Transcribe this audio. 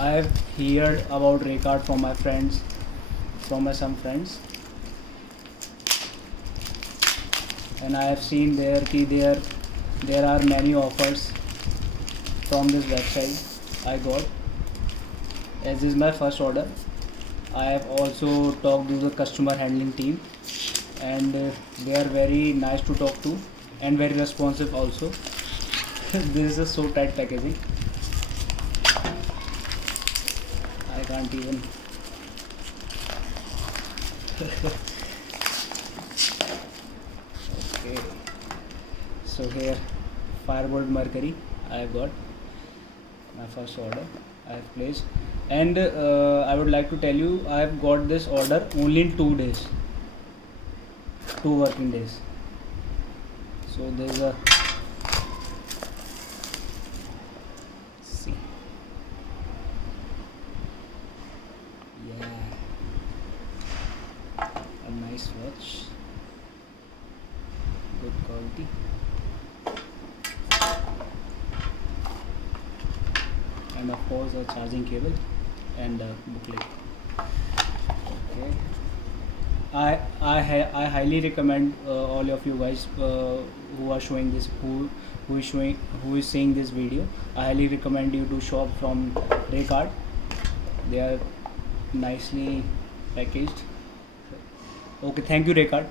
I have heard about Raykart from my friends, from some friends, and I have seen there are many offers from this website I got. As this is my first order, I have also talked to the customer handling team, and they are very nice to talk to and very responsive also. This is a so tight packaging. I can't even. Okay. So here, Firebolt Mercury I have got my first order I have placed, and I would like to tell you I have got this order only in 2 days, 2 working days. So there is a see, yeah, a nice watch, good quality. And of course a charging cable and a booklet. Okay, I highly recommend all of you guys who are showing this who is seeing this video. I highly recommend you to shop from Raykart. They are nicely packaged. Okay, thank you Raykart.